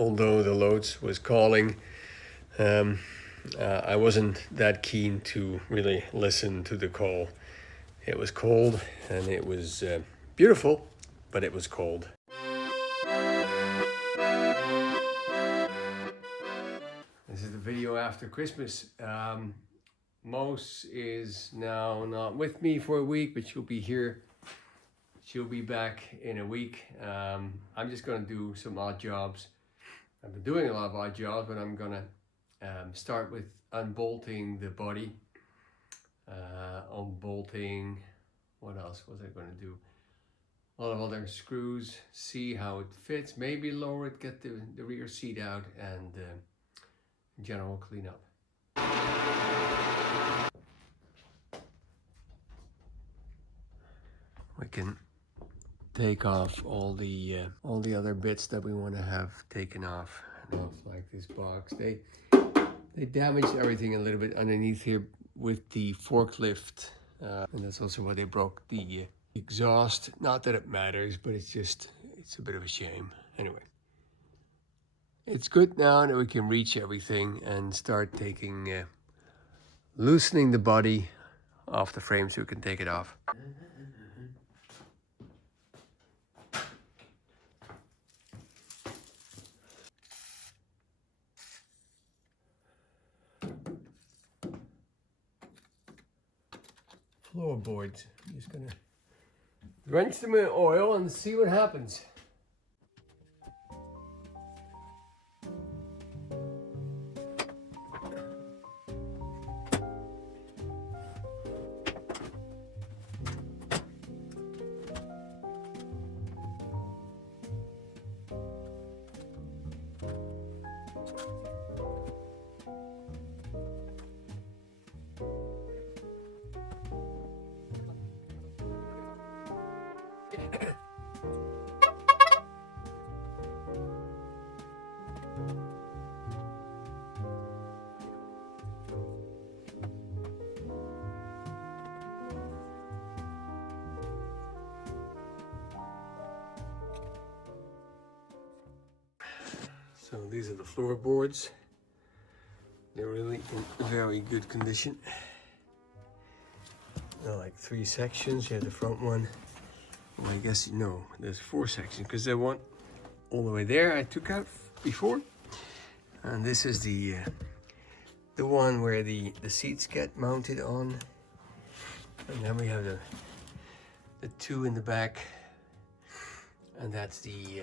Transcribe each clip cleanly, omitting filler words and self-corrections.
although the loads was calling. I wasn't that keen to really listen to the call. It was cold and it was beautiful, but it was cold. This is the video after Christmas. Mose is now not with me for a week, but she'll be here. She'll be back in a week. I'm just gonna do some odd jobs. I've been doing a lot of odd jobs, but I'm gonna start with unbolting the body. Unbolting, what else was I gonna do? A lot of other screws, see how it fits, maybe lower it, get the rear seat out, and general cleanup. We can take off all the other bits that we want to have taken off, like this box. They damaged everything a little bit underneath here with the forklift, and that's also why they broke the exhaust. Not that it matters, but it's a bit of a shame. Anyway, it's good now that we can reach everything and start taking loosening the body off the frame so we can take it off. Floorboards. I'm just gonna drench them in oil and see what happens. So these are the floorboards. They're really in very good condition. They're like 3 sections. You have the front one. Well, I guess no, there's 4 sections because the one all the way there I took out before, and this is the one where the seats get mounted on, and then we have the 2 in the back, and that's the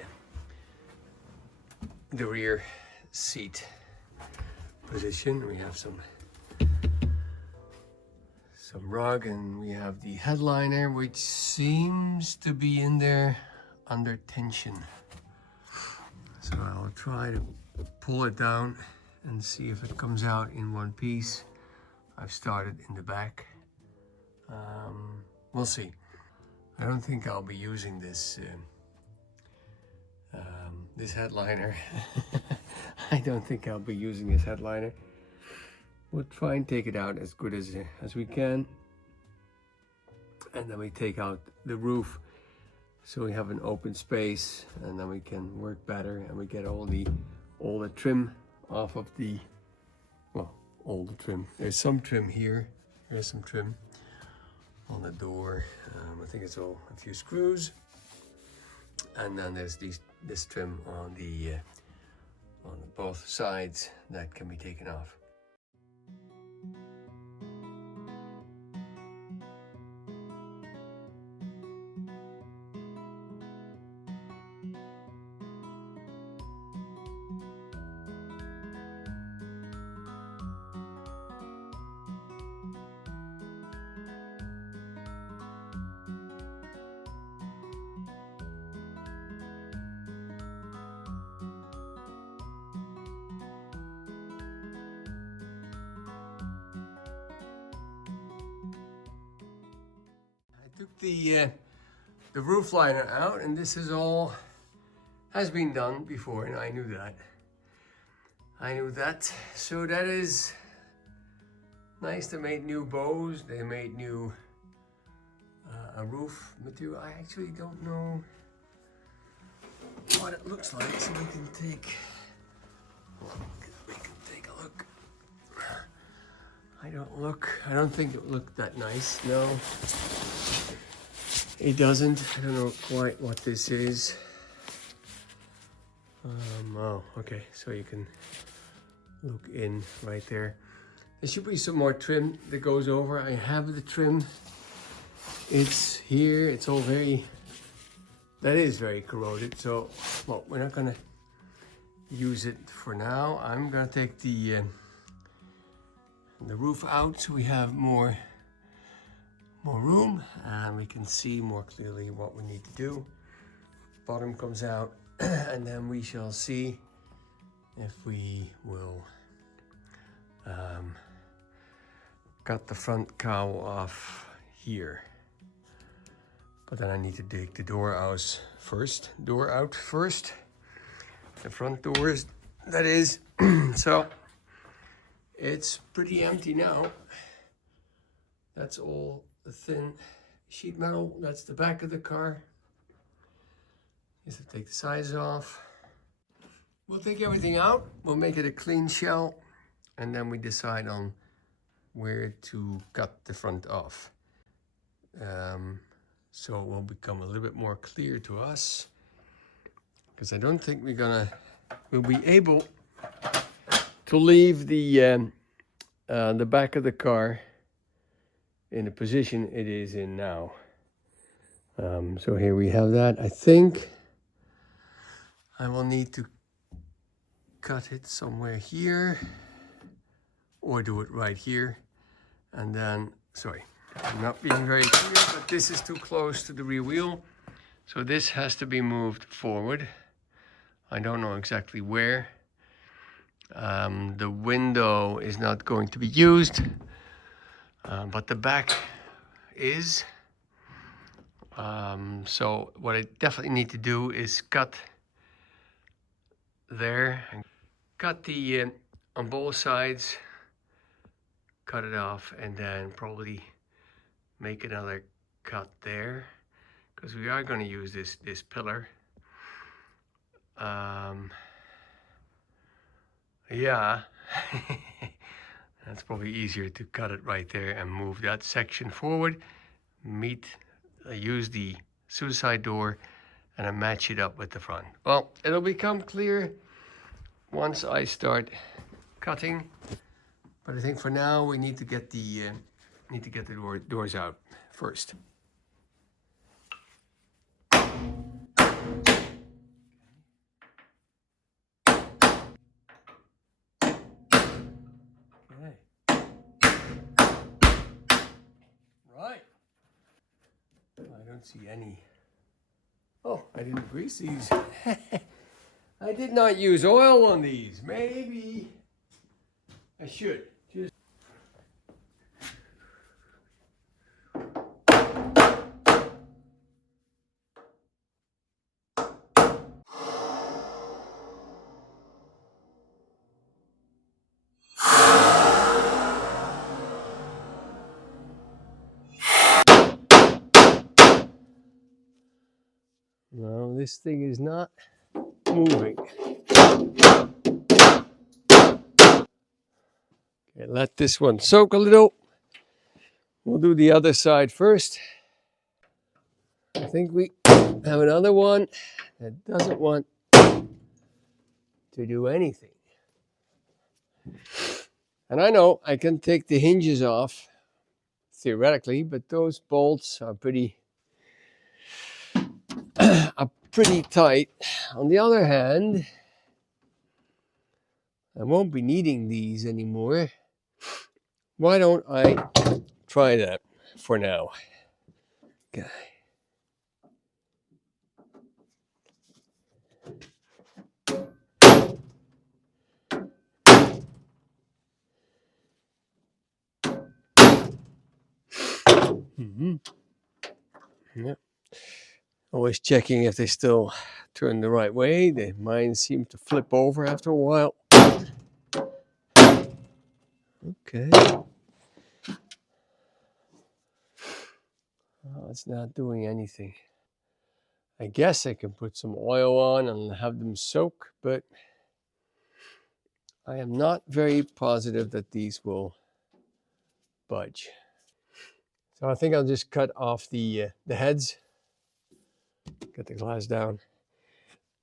rear seat position. We have some rug, and we have the headliner, which seems to be in there under tension. So I'll try to pull it down and see if it comes out in one piece. I've started in the back. We'll see. I don't think I'll be using this this headliner. I don't think I'll be using this headliner. We'll try and take it out as good as we can, and then we take out the roof so we have an open space, and then we can work better, and we get all the trim off of the, well, all the trim. There's some trim here. There's some trim on the door. I think it's all a few screws, and then there's this trim on the both sides that can be taken off. Took the roof liner out, and this is all has been done before, and I knew that. So that is nice. They made new bows. They made new a roof material. I actually don't know what it looks like, so I can take We can take a look. I don't think it looked that nice. No, it doesn't. I don't know quite what this is. Oh, okay. So you can look in right there. There should be some more trim that goes over. I have the trim. It's here. It's all that is very corroded. So, well, we're not gonna use it for now. I'm gonna take the roof out so we have more room and we can see more clearly what we need to do. Bottom comes out and then we shall see if we will cut the front cowl off here. But then I need to dig the door out first. The front doors, that is. So it's pretty empty now. That's all the thin sheet metal. That's the back of the car. Just have to take the sides off. We'll take everything out. We'll make it a clean shell. And then we decide on where to cut the front off. So it will become a little bit more clear to us. Because I don't think we'll be able to leave the back of the car in the position it is in now. So here we have that. I think I will need to cut it somewhere here or do it right here. And then, sorry, I'm not being very clear, but this is too close to the rear wheel. So this has to be moved forward. I don't know exactly where. The window is not going to be used, but the back is. So what I definitely need to do is cut there, and cut the on both sides, cut it off, and then probably make another cut there, because we are going to use this pillar. Yeah, that's probably easier to cut it right there and move that section forward. Use the suicide door and I match it up with the front. Well, it'll become clear once I start cutting, but I think for now we need to get the doors out first. Right. I don't see any. Oh, I didn't grease these. I did not use oil on these. Maybe I should. Just no, this thing is not moving. Okay, let this one soak a little. We'll do the other side first. I think we have another one that doesn't want to do anything. And I know I can take the hinges off, theoretically, but those bolts are pretty tight. On the other hand, I won't be needing these anymore. Why don't I try that for now? Okay. Yep. Always checking if they still turn the right way. Mine seem to flip over after a while. Okay. Oh, it's not doing anything. I guess I can put some oil on and have them soak, but I am not very positive that these will budge. So I think I'll just cut off the heads, get the glass down,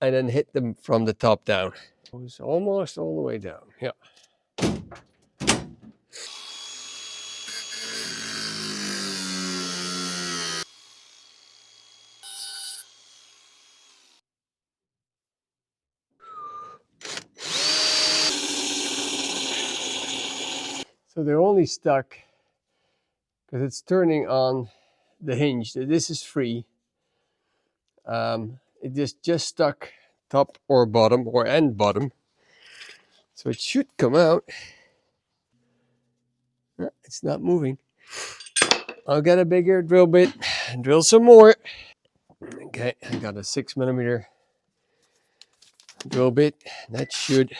and then hit them from the top down. It's almost all the way down, yeah. So they're only stuck because it's turning on the hinge. This is free. It just stuck top or bottom or end bottom. So it should come out. No, it's not moving. I'll get a bigger drill bit and drill some more. Okay, I got a 6mm drill bit. That should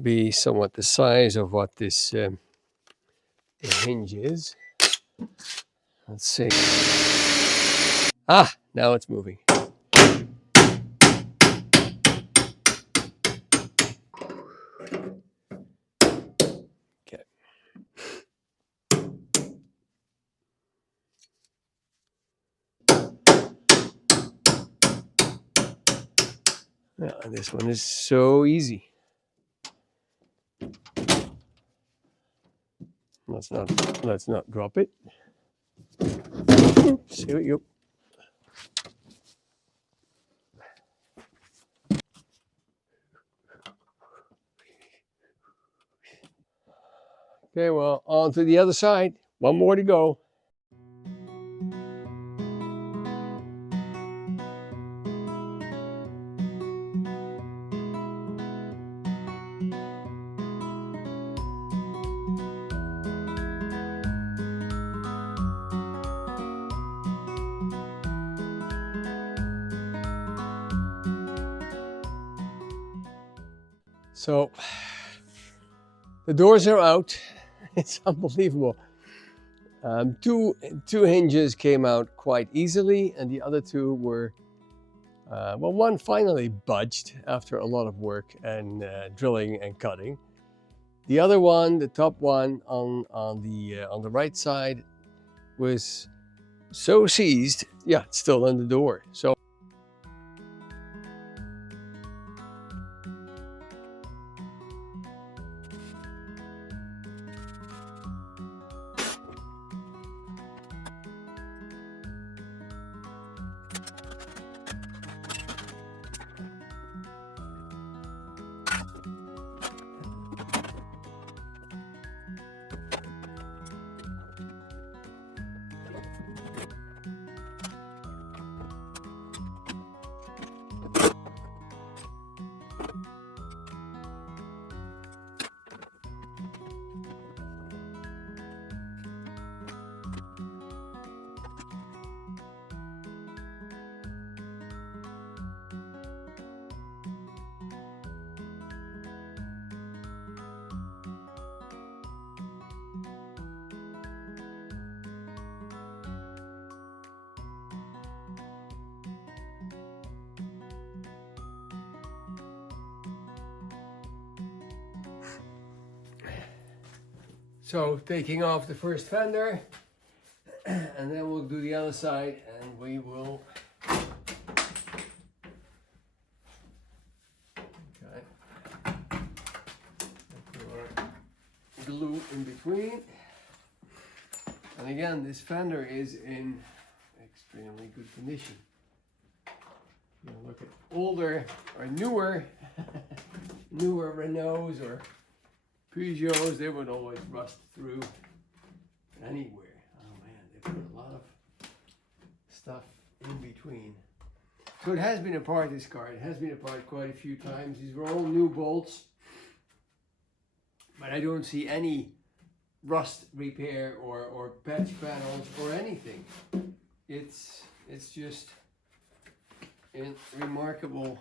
be somewhat the size of what this the hinge is. Let's see. Ah, now it's moving. Okay. Yeah, this one is so easy. Let's not drop it. Oops, here we go. Okay, well, on to the other side. One more to go. So the doors are out. It's unbelievable. Two hinges came out quite easily, and the other two were, well, one finally budged after a lot of work and drilling and cutting. The other one, the top one on the right side, was so seized. Yeah, it's still in the door. So. So taking off the first fender, and then we'll do the other side, and we will glue in between. And again, this fender is in extremely good condition. You know, look at older or newer Renaults or Peugeots, they would always rust through anywhere. Oh man, they put a lot of stuff in between. So it has been apart, this car. It has been apart quite a few times. These were all new bolts. But I don't see any rust repair or patch panels or anything. It's just in remarkable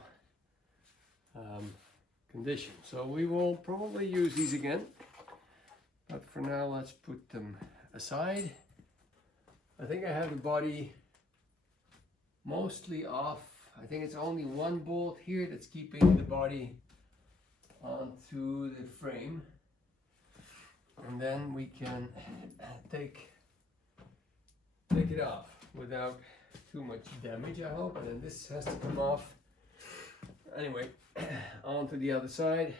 condition. So we will probably use these again, but for now let's put them aside. I think I have the body mostly off. I think it's only one bolt here that's keeping the body onto the frame, and then we can take it off without too much damage, I hope. And then this has to come off anyway. Onto the other side,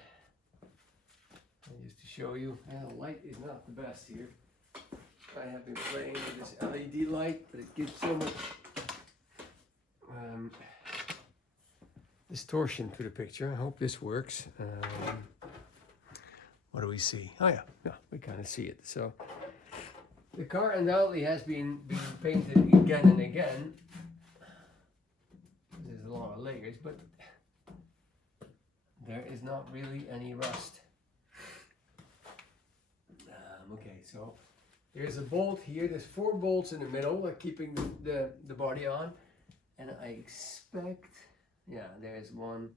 and just to show you, the light is not the best here. I have been playing with this LED light, but it gives so much distortion to the picture. I hope this works. What do we see? Oh yeah, we kind of see it. So the car undoubtedly has been painted again and again. There's a lot of layers, but there is not really any rust. Okay, so there's a bolt here. There's 4 bolts in the middle, keeping the body on. And I expect, yeah, there's one.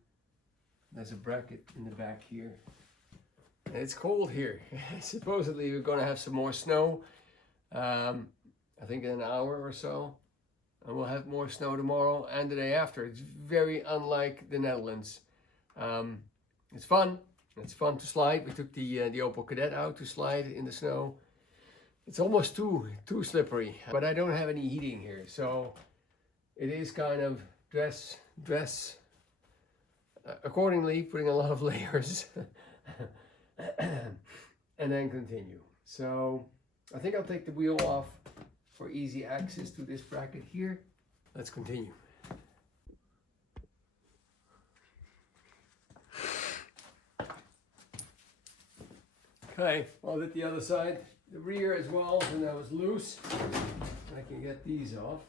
There's a bracket in the back here. And it's cold here. Supposedly we're gonna have some more snow. I think in an hour or so. And we'll have more snow tomorrow and the day after. It's very unlike the Netherlands. It's fun. It's fun to slide. We took the Opel Kadett out to slide in the snow. It's almost too slippery, but I don't have any heating here, so it is kind of dress accordingly, putting a lot of layers, and then continue. So I think I'll take the wheel off for easy access to this bracket here. Let's continue. Okay, I'll hit the other side, the rear as well, and that was loose. I can get these off.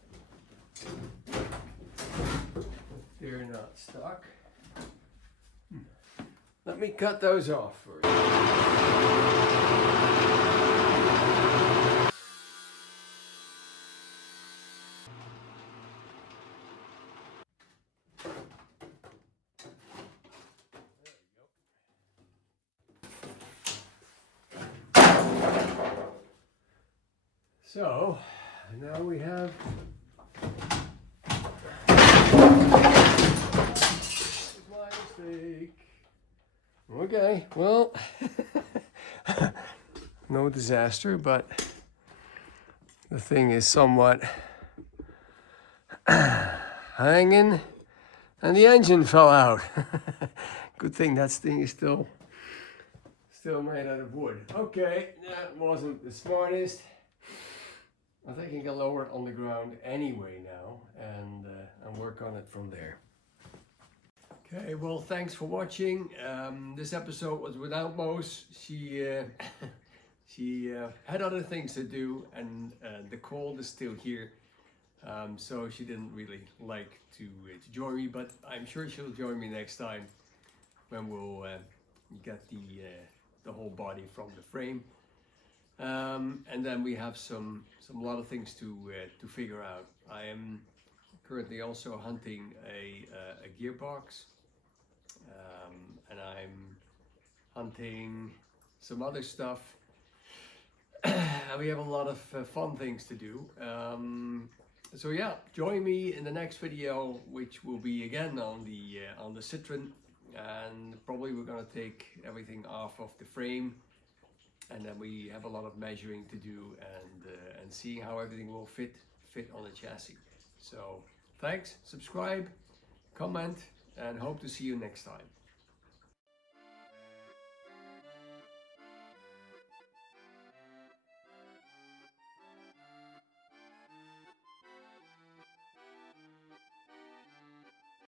They're not stuck. Let me cut those off first. So now we have my mistake. Okay, well, no disaster, but the thing is somewhat hanging, and the engine fell out. Good thing that thing is still made out of wood. Okay, that wasn't the smartest. I think I can lower it on the ground anyway now, and work on it from there. Okay, well, thanks for watching. This episode was without Mose. She had other things to do, and the cold is still here, so she didn't really like to join me. But I'm sure she'll join me next time when we'll get the whole body from the frame. And then we have a lot of things to figure out. I am currently also hunting a gearbox, and I'm hunting some other stuff. And we have a lot of fun things to do. So yeah, join me in the next video, which will be again on the Citroen, and probably we're gonna take everything off of the frame. And then we have a lot of measuring to do, and seeing how everything will fit on the chassis. So thanks, subscribe, comment, and hope to see you next time.